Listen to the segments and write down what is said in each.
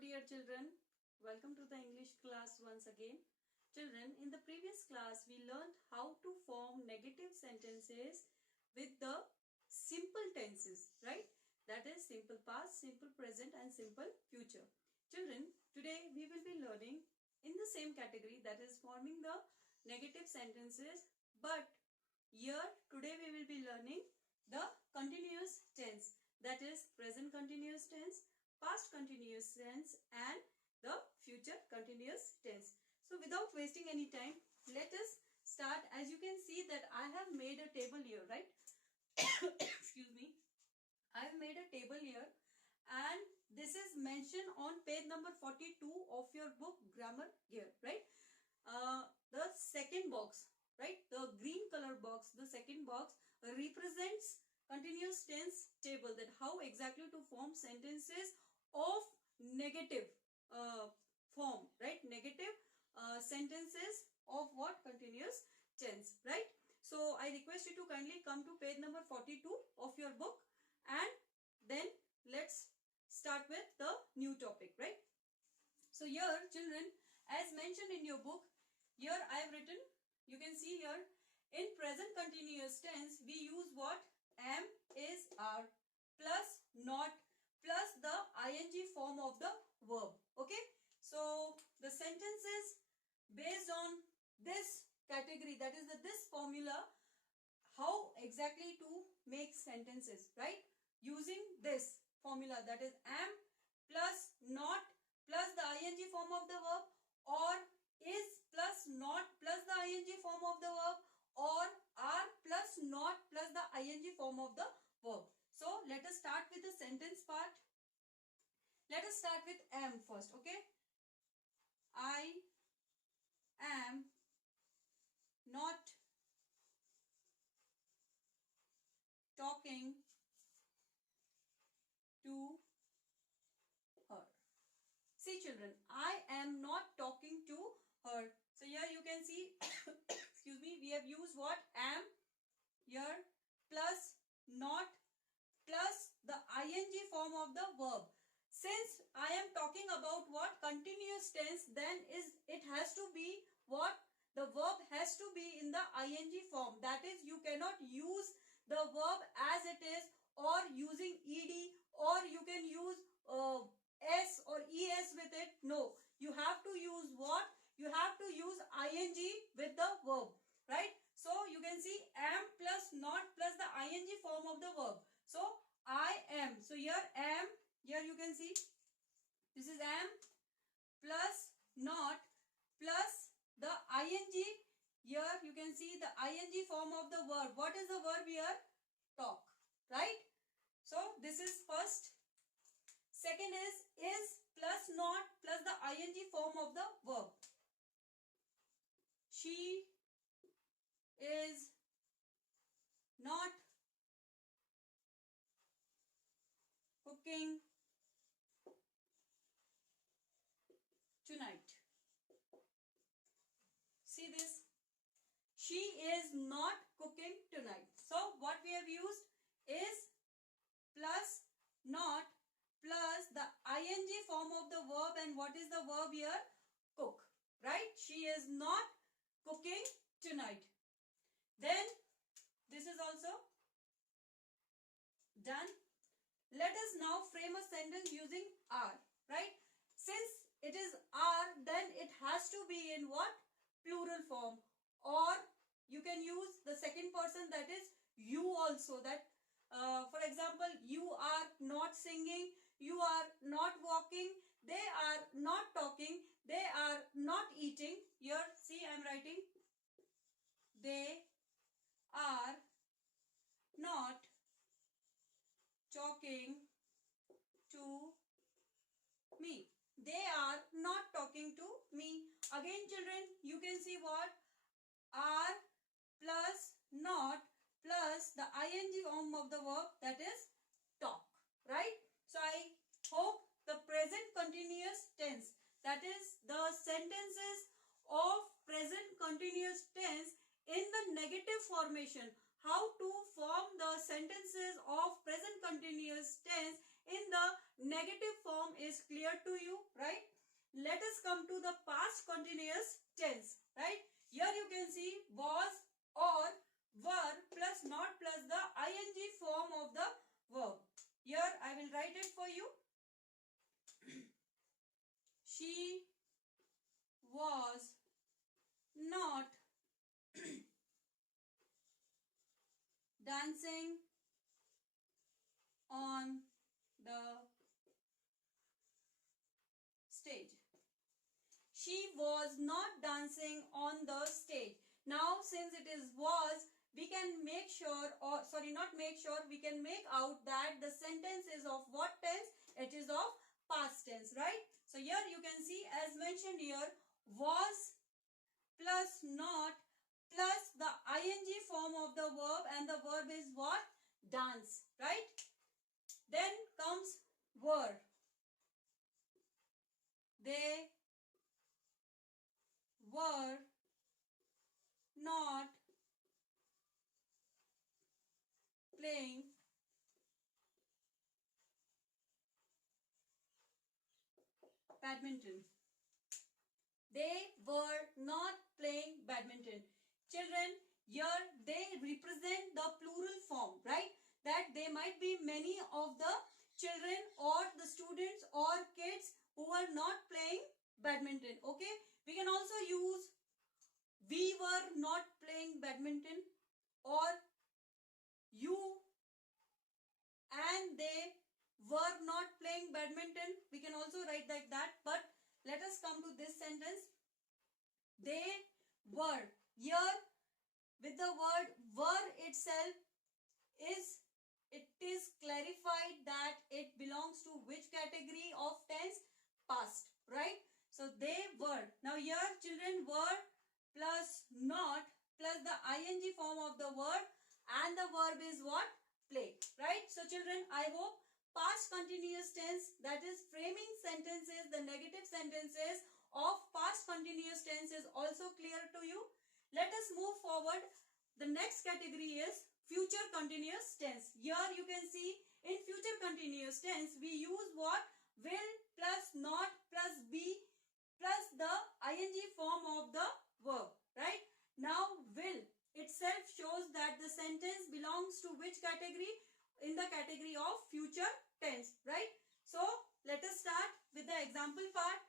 dear children, welcome to the English class once again. Children, in the previous class we learned how to form negative sentences with the simple tenses, right? That is simple past, simple present and simple future. Children, today we will be learning in the same category, that is forming the negative sentences, but here today we will be learning the continuous tense, that is present continuous tense, past continuous tense and the future continuous tense. So without wasting any time, let us start. As you can see that I have made a table here, right? Excuse me. I have made a table here and this is mentioned on page number 42 of your book Grammar here, right? The second box, right? The green color box, the second box represents continuous tense table, that how exactly to form sentences of negative form, right? Negative sentences of what? Continuous tense, right? So I request you to kindly come to page number 42 of your book and then let's start with the new topic, right? So here children, as mentioned in your book, here I have written, you can see here, in present continuous tense we use what? Am, is, are plus not plus the ing form of the verb. Okay, so the sentences based on this category, that is this formula, how exactly to make sentences, right? Using this formula, that is am plus not plus the ing form of the verb, or is plus not plus the ing form of the verb, or are plus not plus the ing form of the verb. So let us start with the sentence part. Let us start with am first, okay? I am not talking to her. See children, I am not talking to her. So here you can see, excuse me, we have used what? Am here plus not plus the ing form of the verb. Since I am talking about what? Continuous tense, then it has to be what? The verb has to be in the ing form. That is, you cannot use the verb as it is or using ed, or you can use s or es with it. No, you have to use what? You have to use ing with the verb, right? So you can see am plus not plus the ing form of the verb. So I am. So here am, here you can see this is am plus not plus the ing. Here you can see the ing form of the verb. What is the verb here? Talk, right? So this is first. Second is plus not plus the ing form of the verb. She is not cooking tonight. See this? She is not cooking tonight. So what we have used is plus not plus the ing form of the verb, and what is the verb here? Cook, right? She is not cooking tonight. Then this is also done. Let us now frame a sentence using are, right? Since it is are, then it has to be in what? Plural form, or you can use the second person, that is you also. That for example, you are not singing, you are not walking, they are not talking, they are not eating. Here see, I am writing they are not talking to me. They are not talking to me. Again children, you can see what? Are plus not plus the ing form of the verb, that is talk, right? So I hope the present continuous tense, that is the sentences of present continuous tense in the negative formation, how to form the sentences of present continuous tense in the negative form is clear clear to you, right? Let us come to the past continuous tense, right? Here you can see was or were plus not plus the ing form of the verb. Here I will write it for you. She was not dancing on the stage. She was not dancing on the stage. Now since it is was, we can make sure, or sorry, not make sure, we can make out that the sentence is of what tense? It is of past tense, right? So here you can see, as mentioned here, was plus not plus the ing form of the verb, and the verb is what? Dance, right? Then comes were. They were not playing badminton. They were not playing badminton. Children, here they represent the plural form, right? That there might be many of the children or the students or kids who are not playing badminton, okay? We can also use we were not playing badminton, or you and they were not playing badminton. We can also write like that, but let us come to this sentence. They were. Here with the word were itself it is clarified that it belongs to which category of tense? Past, right? So they were. Now here children, were plus not plus the ing form of the word, and the verb is what? Play, right? So children, I hope past continuous tense, that is framing sentences, the negative sentences of past continuous tense, is also clear to you. Let us move forward. The next category is future continuous tense. Here you can see in future continuous tense we use what? Will plus not plus be plus the ing form of the verb, right? Now will itself shows that the sentence belongs to which category? In the category of future tense, right? So let us start with the example part.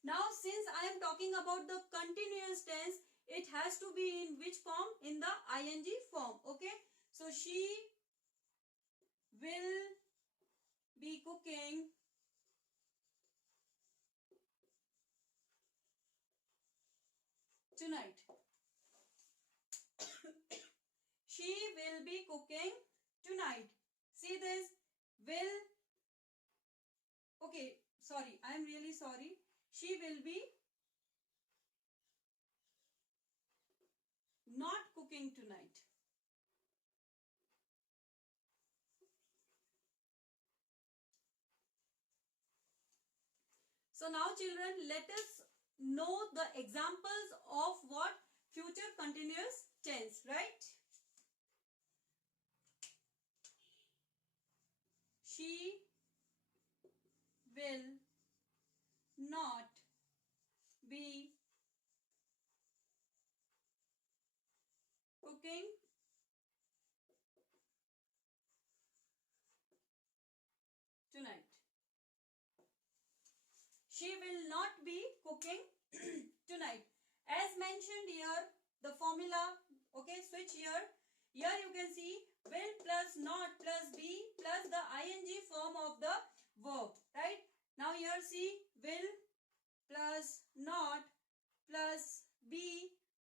Now since I am talking about the continuous tense, it has to be in which form? In the ing form, okay? So she will be cooking tonight. She will be cooking tonight. See this? Will. Okay, sorry. I am really sorry. She will be not cooking tonight. So now children, let us know the examples of what? Future continuous tense, right? She will not be cooking tonight. She will not be cooking tonight. As mentioned here, the formula, okay, switch here. Here you can see will plus not plus be plus the ing form of the verb, right? Now here see will plus not plus be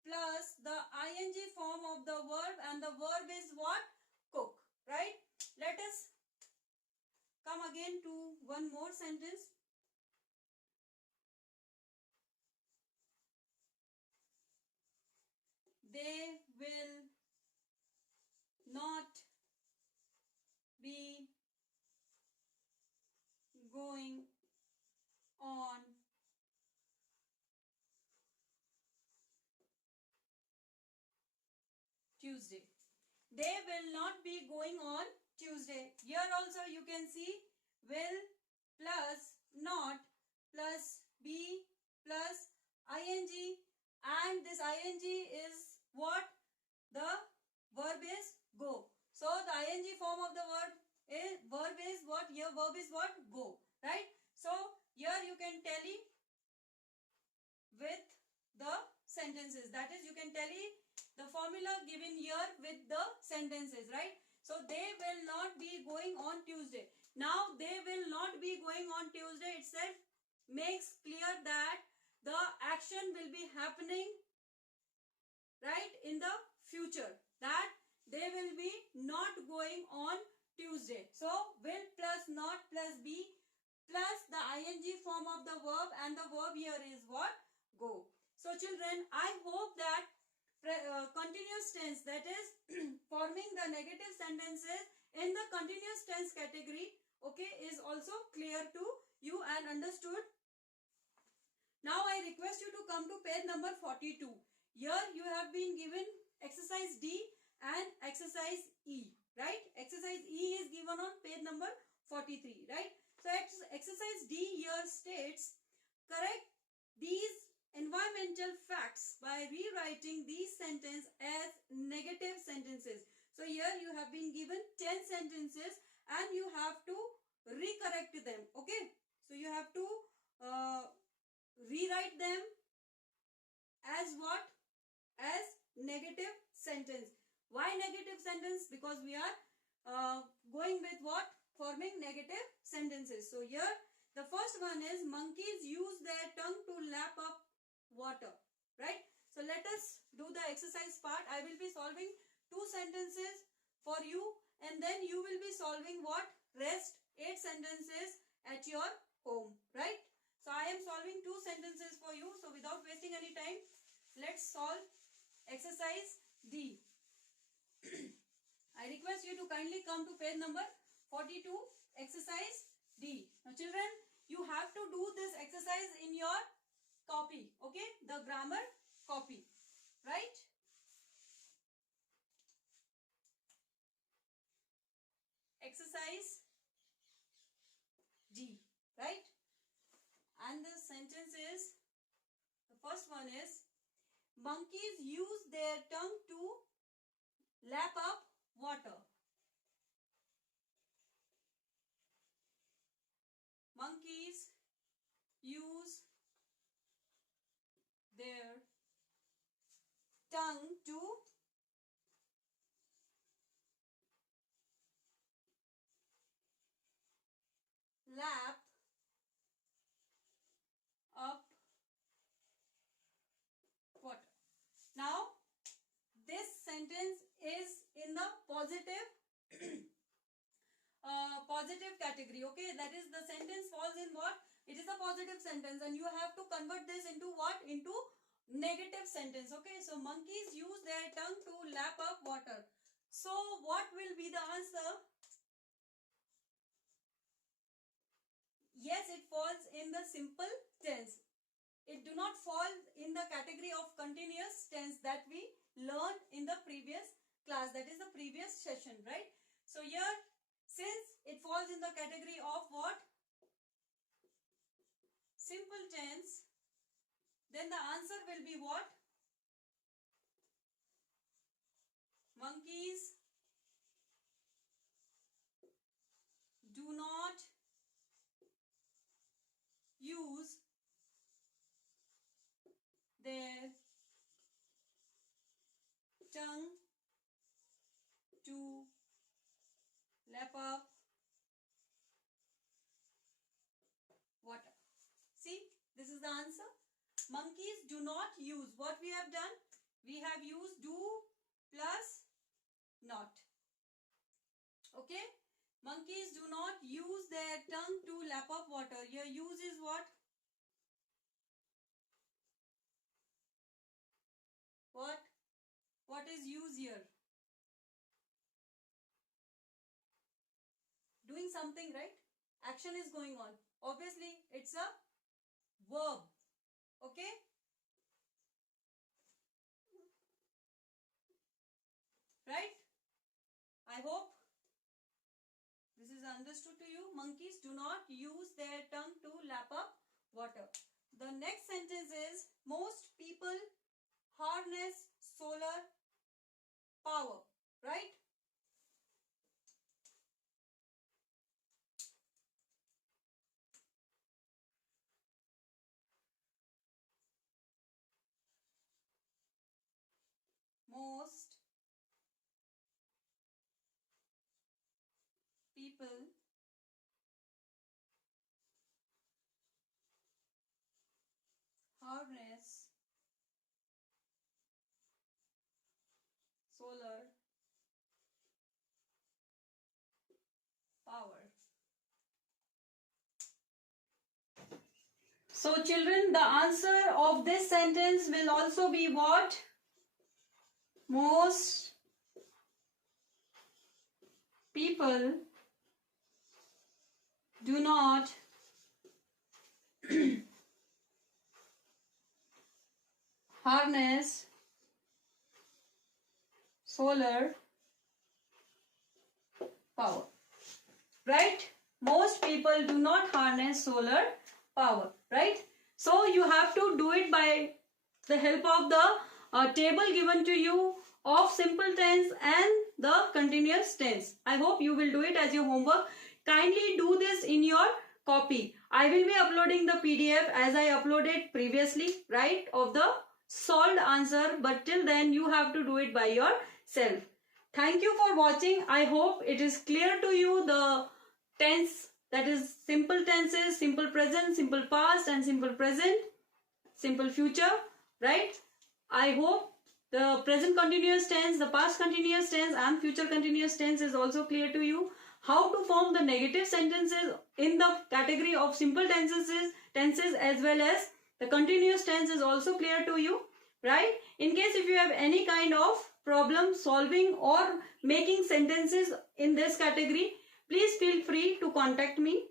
plus the ing form of the verb, and the verb is what? Cook, right? Let us come again to one more sentence. They will not be going on Tuesday. They will not be going on Tuesday. Here also you can see here verb is what? Go, right? So here you can tally with the sentences. That is, you can tally the formula given here with the sentences, right? So they will not be going on Tuesday. Now they will not be going on Tuesday itself makes clear that the action will be happening, right, in the future, that they will be not going on Tuesday. So will plus not plus be plus the ing form of the verb, and the verb here is what? Go. So children, I hope that continuous tense, that is forming the negative sentences in the continuous tense category, okay, is also clear to you and understood. Now I request you to come to page number 42. Here you have been given exercise D and exercise E, right? Exercise E is given on page number 43, right? So exercise D here states, correct these environmental facts by rewriting these sentences as negative sentences. So here you have been given 10 sentences and you have to recorrect them, okay? So you have to rewrite them as what? As negative sentence. Why negative sentence? Because we are going with what? Forming negative sentences. So here the first one is, monkeys use their tongue to lap up water, right? So let us do the exercise part. I will be solving 2 sentences for you, and then you will be solving what? Rest 8 sentences at your home, right? So I am solving 2 sentences for you. So without wasting any time, let's solve exercise D. I request you to kindly come to page number 42, exercise D. Now children, you have to do this exercise in your copy, okay? The grammar copy, right? Exercise D, right? And the sentence is, the first one is, monkeys use their tongue to lap up water. Monkeys use their tongue to lap up water. Now this sentence is in the positive positive category, okay? That is, the sentence falls in what? It is a positive sentence, and you have to convert this into what? Into negative sentence, okay? So monkeys use their tongue to lap up water. So what will be the answer? Yes, it falls in the simple tense. It do not fall in the category of continuous tense that we learned in the previous class, that is the previous session, right? So here, since it falls in the category of what? Simple tense, then the answer will be what? Monkeys do not use their tongue to lap up water. See, this is the answer. Monkeys do not use. What we have done? We have used do plus not. Okay? Monkeys do not use their tongue to lap up water. Here use is what? What is use here? Doing something, right? Action is going on. Obviously, it's a verb. Okay? Right? I hope this is understood to you. Monkeys do not use their tongue to lap up water. The next sentence is, most people harness solar power, right? people harness solar power. So children, the answer of this sentence will also be what? Most people do not harness solar power. Right? Most people do not harness solar power. Right? So you have to do it by the help of the table given to you of simple tense and the continuous tense. I hope you will do it as your homework. Kindly do this in your copy. I will be uploading the PDF as I uploaded previously, right, of the solved answer, but till then you have to do it by yourself. Thank you for watching. I hope it is clear to you the tense, that is simple tenses, simple present, simple past and simple present, simple future, right? I hope the present continuous tense, the past continuous tense and future continuous tense is also clear to you. How to form the negative sentences in the category of simple tenses as well as the continuous tense is also clear to you, right? In case if you have any kind of problem solving or making sentences in this category, please feel free to contact me.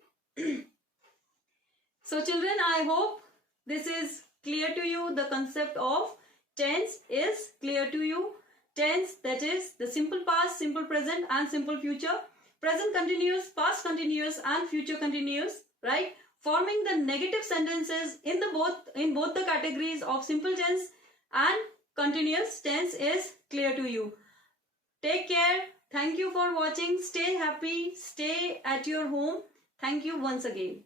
So children, I hope this is clear to you. The concept of tense is clear to you. Tense, that is the simple past, simple present and simple future. Present continuous, past continuous and future continuous, right? Forming the negative sentences in both the categories of simple tense and continuous tense is clear to you. Take care. Thank you for watching. Stay happy. Stay at your home. Thank you once again.